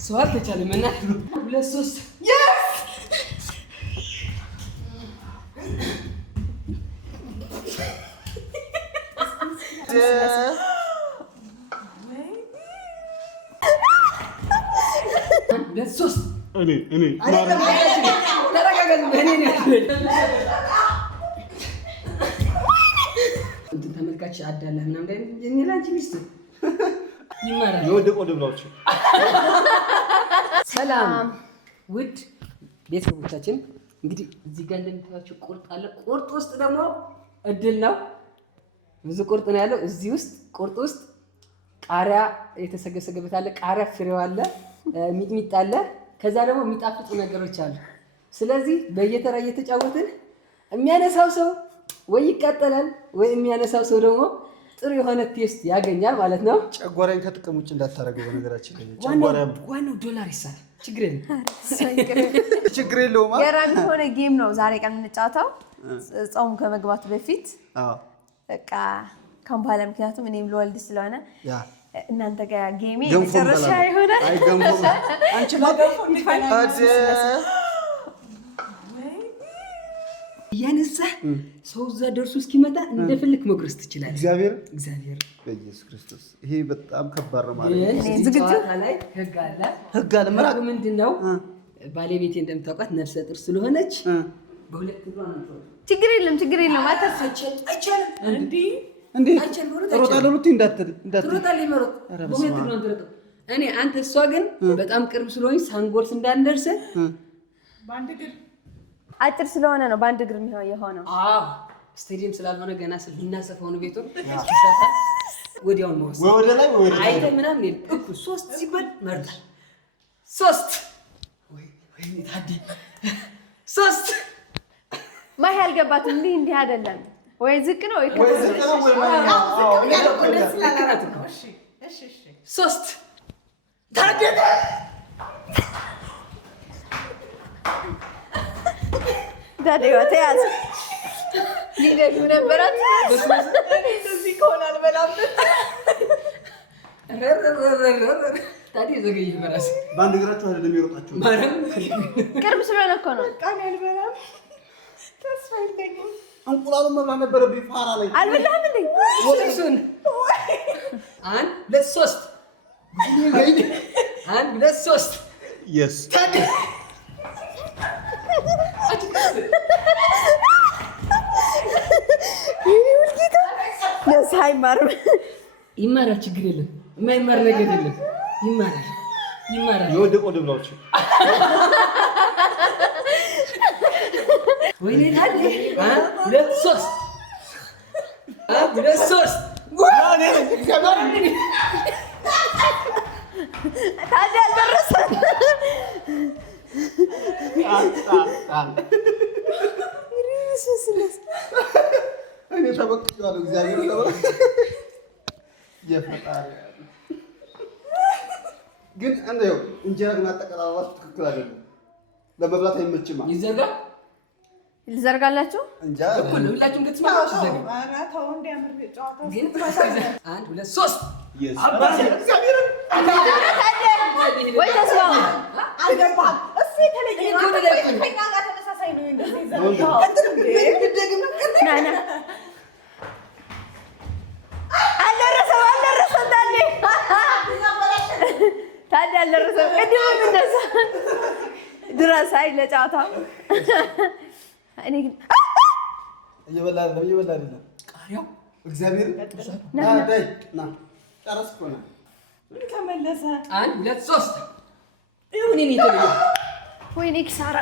ሰው አልተቻለም እና 2 3 ሶስት እኔ ተመልካች አዳላ ምናምን እኔ ላንቺ ሚስት ይማራል የወደቀው ደብላችሁ። ሰላም ውድ ቤተሰቦቻችን፣ እንግዲህ እዚህ ጋር እንደምታዩት ቁርጥ አለ። ቁርጥ ውስጥ ደግሞ እድል ነው። ብዙ ቁርጥ ነው ያለው። እዚህ ውስጥ ቁርጥ ውስጥ ቃሪያ የተሰገሰገበት አለ፣ ቃሪያ ፍሬው አለ፣ ሚጥሚጣ አለ። ከዛ ደግሞ የሚጣፍጡ ነገሮች አሉ። ስለዚህ በየተራ እየተጫወትን የሚያነሳው ሰው ወይ ይቃጠላል ወይ የሚያነሳው ሰው ደግሞ ጥሩ የሆነ ቴስት ያገኛል ማለት ነው። ጨጓራን ከጥቅም ውጭ እንዳታረገው። በነገራችን ላይ ዋናው ዶላር ይሳል። ችግር የለውም። ገራሚ የሆነ ጌም ነው ዛሬ ቀን የምንጫወተው ጾሙ ከመግባቱ በፊት። በቃ ከም በኋላ ምክንያቱም እኔም ልወልድ ስለሆነ እናንተ ጋር ጌሜ መጨረሻ ይሆናል። አንቺ እያነሳህ ሰው እዛ ደርሶ እስኪመጣ እንደፈለክ መጉረስ ትችላለህ። እግዚአብሔር በኢየሱስ ክርስቶስ ይሄ በጣም ከባድ ነው ማለት ነው። ዝግጁ ላይ ህግ አለ። ምራቅ ምንድነው? ባለቤቴ እንደምታውቃት ነፍሰ ጡር ስለሆነች በሁለት እግሯ ነው። ችግር የለም አታስቸል። አይቻልም እንዴ ሮጣለሁ እንዳትል ሮጣለሁ ይመረጥ በሁለት እግሯ ነው። እኔ አንተ እሷ ግን በጣም ቅርብ ስለሆነች ሳንጎርስ እንዳንደርስ በአንድ እግር አጭር ስለሆነ ነው በአንድ እግር የሆነው። አዎ ስቴዲየም ስላልሆነ ገና ልናሰፋው ነው ቤቱን። ወዲያው ነው ወደ ላይ አይተ ምናምን እኮ 3 ሲባል መርጣ 3 ወይ ታዲ 3 ማይ አልገባትም። እንዲህ አይደለም ወይ ዝቅ ነው ወይ ዝቅ ነው ወይ እሺ 3 ታዲ ዳዴዋ ተያዝ ሊደግ ነበራት። እንደዚህ ከሆነ አልበላም። ታዲያ ዘገይ በራስ ባንድ እግራችሁ አይደለም የሚሮጣችሁ ቅርብ ስለሆነ እኮ ነው። ቃል አልበላም። ተስፋ ይተኝ እንቁላሉን መብላት ነበረብኝ። ፋራ ላይ አልበላም እንዴ? ወጥሱን 1 2 3 1 2 3 yes ታዲያ ይማራል። ችግር የለም። የማይማር ነገር የለም። ይማራል። የወደቀው ደብላችሁ ወይኔ ታዲያ 1 2 3 1 2 3 ታዲያ አልደረሰም። እኔ ተበቅቻለሁ። እግዚአብሔር ነው የፈጣሪ ግን እንደው እንጀራ ግን አጠቃላላችሁ ትክክል አይደለም። ለመብላት አይመችም። ይዘጋ ልዘርጋላችሁ እንጃ እኮ ሁላችሁም ከተስማማችሁ ይዘጋ። ኧረ ተው እንዲያምር ጨዋታው ግን 1 2 3 አባቴ እግዚአብሔር ወይ ተስማሙ። አልገባም። እሱ የተለየ ነው። ከኛ ጋር ተመሳሳይ ነው። እንደዚህ ዘርጋው ታዲያ አልደረሰም። ቅድም እንደዛ ድረስ አይ ለጨዋታው እኔ ግን እየበላ አይደለም ቃሪያው እግዚአብሔር ና ጨረስኩ ነው። ምን ከመለሰ 1 2 3 ይሁን እኔ ተለየ ወይኔ ኪሳራ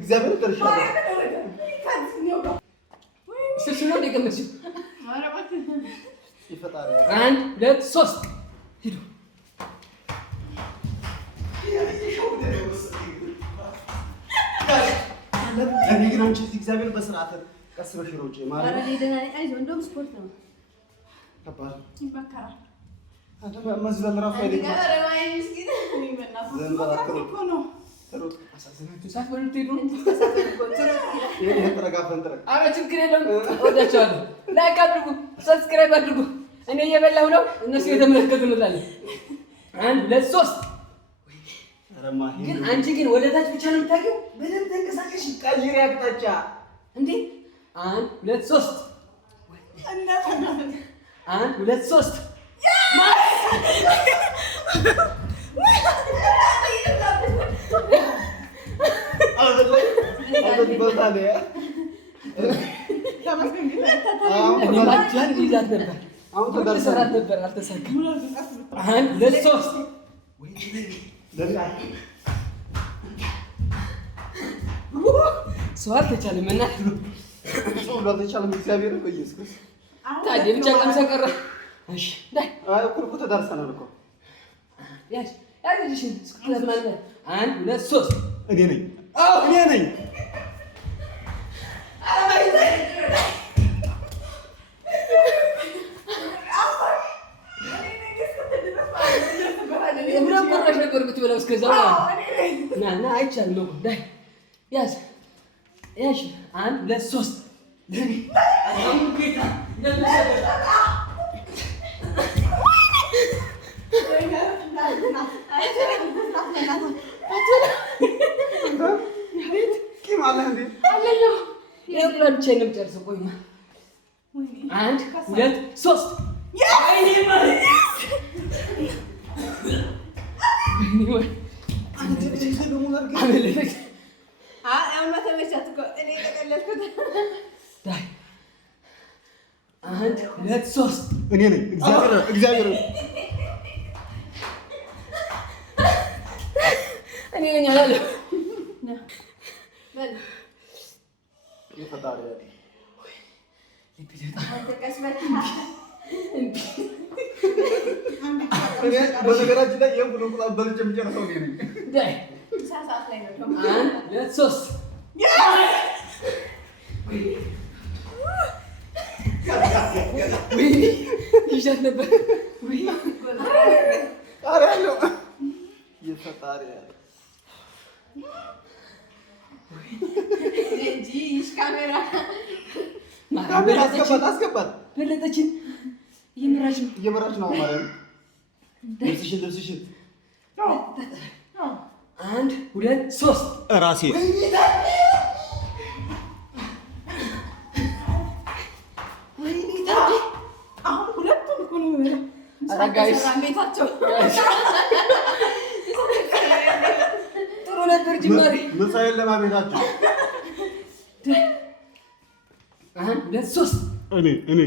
እግዚአብሔር ደርሻለሁ። ስልሽ ነው እንደገመች 1 2 3 ሂዱ። እኔ ግን አንቺ እግዚአብሔር በስርዓት ቀስ በሽ ነው ማለት ኧረ ደህና ነኝ። አይዞህ እንደውም ስፖርት ነው። ከባድ ይመከራል። መዝለል ራሱ አይደለም። ኧረ ማይ ምስኪን ነው አሳዝናችሁ ሳትበሉ ትሄዱ። ይሄ ተረጋግፈን ተረጋ። ኧረ ችግር የለም። እወዳቸዋለሁ። ላይክ አድርጉ፣ ሰብስክራይብ አድርጉ። እኔ እየበላሁ ነው፣ እነሱ እየተመለከቱ እንላለን። 1 2 3 ግን አንቺ ግን ወደ ታች ብቻ ነው የምታውቂው። በደንብ ተንቀሳቀሽ፣ ቀይሪ አቅጣጫ። እንዴ 1 2 3 1 2 3 ሰው አልተቻለም እና ሰው አልተቻለም። እግዚአብሔር በኢየሱስ ታዲያ ብቻ ቀምሰህ ቀረ። እሺ ዳይ እኮ ተዳርሰናል እኮ ያሽ ያሽ ስክለት ማለት 1 2 3 እኔ ነኝ። እኔ ነኝ። ቆራሽ ነበር ብትበላው እስከዛው ና አይቻልም እኮ ዳይ ያዝ ያሽ 1 2 3 1 2 3 እኔ ነኝ። እግዚአብሔር እኔ ነኝ አላለም። በነገራችን ላይ የእንቁላል በልቼ የምጨርሰው እኔ ነኝ። 1 2 3 ይሻት ነበር። ኧረ ያለው የፈጣሪ ያለ አስገባት። በለጠችን። እየመራች ነው ማለት ነው። ልብስሽን 1 2 3 እራሴ ጥሩ ነበር ጅማሬ። ምሳዬን ለማቤታቸው 1 2 3 እኔ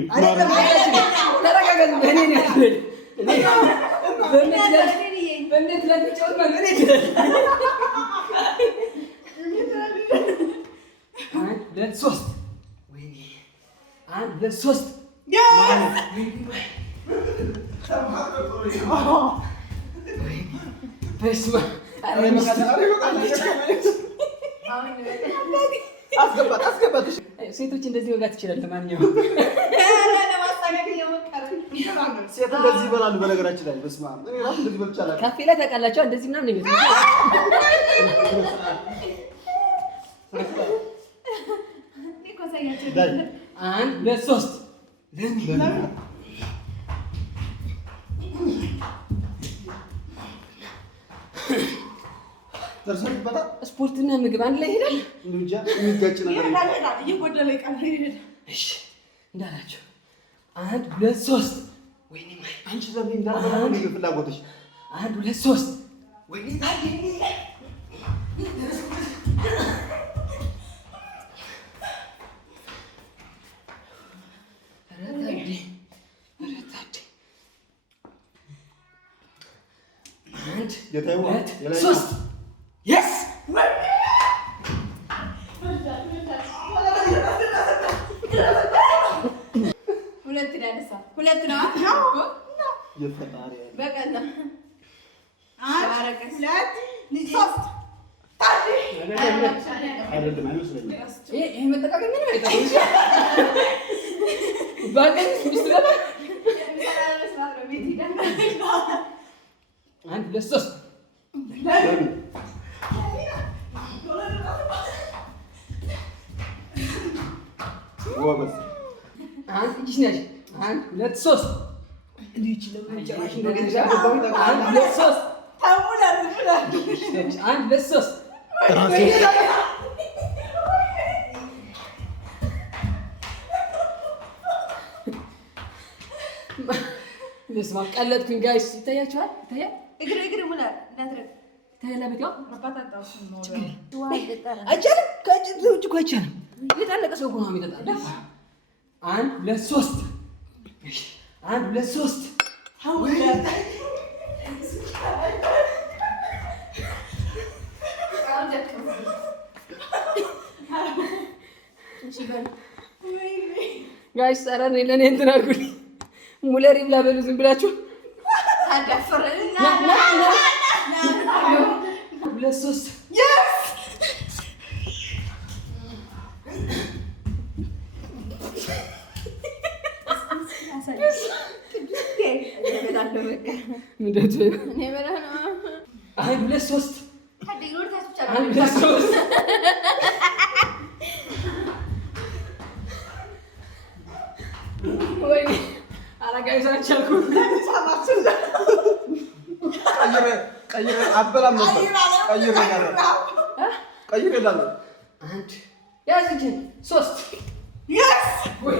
አስገባት። ሴቶች እንደዚህ መብላት ይችላል። ለማንኛውም ሴት እንደዚህ ይበላሉ። በነገራችን ላይ በስመ አብ እኔ ራሱ እንደዚህ በልቼ አላውቅም። ካፌ ላይ ታውቃላችሁ፣ እንደዚህ ምናምን ነው የሚሉት። 1 2 3 ደርሰንበታል። ስፖርትና ምግብ አንድ ላይ ይሄዳል። እንጃ የሚጋጭ ነገር እሺ እንዳላችሁ 1 2 3 ወይኔ ማይ አንቺ ዘንድ እንዳልሆነ ነው ፍላጎትሽ። 1 2 3 ወይኔ ማይ ሁለት ነው የፈጣሪ በቀና አይደለም አይመስለኝም። ይሄ መጠቃቀም ምን አይታወቅም። ባቀን ቢስተላ አንድ ለሶስት ወበስ አንድ እጅ ነሽ አንድ ሁለት ሶስት ልጅ ለምንጨራሽ አንድ ሁለት ሶስት አንድ ሁለት ሶስት ለስማ ቀለጥኩኝ። ጋይስ ይታያችኋል? ይታያል? እግር ሙላ እንዳትረግ ታያለበት ያው አይቻልም። ከእጅ ውጭ እኮ አይቻልም። የታለቀ ሰው እኮ ነው የሚጠጣ። አንድ ሁለት ሶስት አንድ ሁለት ሶስት ጋይስ ኧረ ለእኔ እንትን አድርጉልኝ። ሙለር ይብላ በሉ ዝም ብላችሁ ሁለት ሶስት አንድ ሁለት ሶስት አንድ ሁለት ሶስት ወይ አላጋይስ አልቻልኩም። ቀይረ አበላም ነበር ቀይረ ላለ አንድ ያዝ እንጂ ሶስት ወይ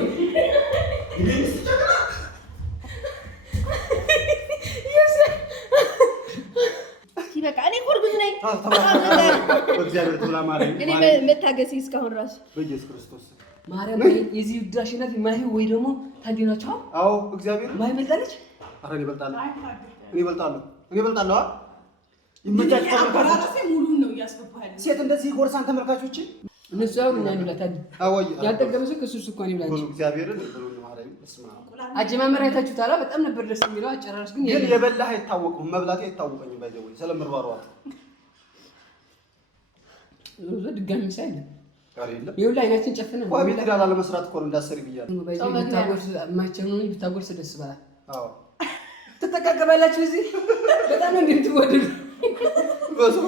በቃ እኔ እርጉዝ ነኝ። በእግዚአብሔር ተላማረኝ እኔ መታገስ እስካሁን ራሱ በኢየሱስ ክርስቶስ ማርያም የዚህ ውዳሽነት ማሂ ወይ ደግሞ ታዲናቸው። አዎ እግዚአብሔር ማሂ መልጣለች። አረ እኔ እበልጣለሁ። ይመቻች ተመልካቾች። ሙሉን ነው እያስገባህ ሴት እንደዚህ ጎርሳን ተመልካቾች እነሱ ያው እኛ እንብላታለን። አወይ ያልጠገበ ሰው ከሱስ እንኳን ይብላችሁ። እግዚአብሔርን ብሉን ማርያም እስማ አጀማመር አይታችሁታል። በጣም ነበር ደስ የሚለው። አጨራረስ ግን የበላህ አይታወቅም፣ መብላት አይታወቀኝም። ባይዘው ስለምርባሯት ድጋሚ ሳይል አይደለም ይሁን አይናችን ጨፍነን ቆይ ቤት ዳላ ለመስራት እኮ ነው እንዳሰሪ ብያለሁ። ብታጎርስ ማቸው ነው ብታጎርስ ደስ ይላል። አዎ ትጠቃቀባላችሁ። እዚህ በጣም ነው እንደምትወደዱ በሰው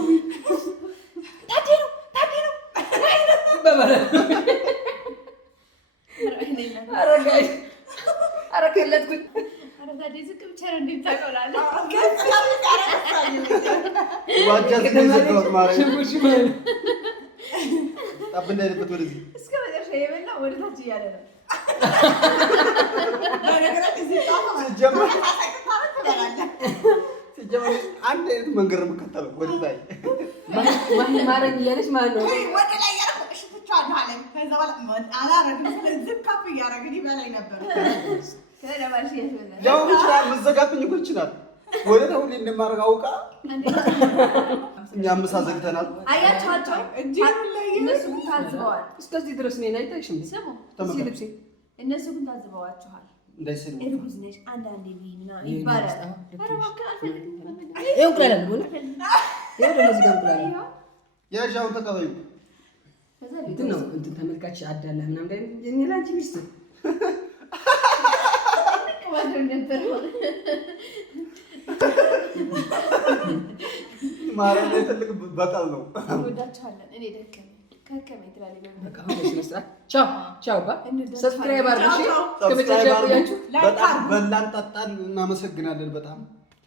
ታዲያ ነው በባለ አረጋይ አረከለትኩኝ ታዲያ ዝቅ ብቻ ነው እንደምታውቀውላለህ። ዋጃት ነው ማለት ሽጉሽ ማለት ጠብ እንዳይልበት ወደዚህ እስከ መጨረሻ የበላ ወደ ታች እያለ ነው። ሲጀመር አንድ አይነት መንገድ ነው የምከተለው ወደ ላይ ማረኝ እያለች ማለት ነው። ወደ ላይ ያረኩሽ ብቻለሁ አለ። ከዛ በኋላ አላረግም። ስለዚህ ካፍ እያረግን ይበላይ ነበር። ስለባልሽ ያስበላ ያው ይችላል መዘጋብኝ እኮ ይችላል። ወደ ተውሊ እንደማረግ አውቃ እኛም ምሳ ዘግተናል። አያቻቸው እነሱ ግን ታዝበዋል። እስከዚህ ድረስ ነው አይታይሽም? ስሙ እዚህ ልብሴ እነሱ ግን ታዝበዋቸዋል። እንዳይሰሩ እርጉዝ ነሽ አንዳንዴ ቢና ይባላል። ኧረ እባክህ አልፈልግም። ይሄው እንቁላል አለ ሆነ ይሄው ደግሞ እዚህ ጋር እንቁላል አለ። ያሻውን ተቀበዩ። እንትን ነው እንትን ተመልካች አዳላ ምናምን ላይ እኔ ላንቺ ሚስት ወደ ነበር ማርያም ላይ ትልቅ በቀል ነው። እንወዳቸዋለን። እኔ ከከመኝ ትላለህ። በቃ ቻው ባ ሰብስክራይብ አድርጉ። እሺ ከመጨረሻ ያያችሁ በጣም በላን ጠጣን። እናመሰግናለን በጣም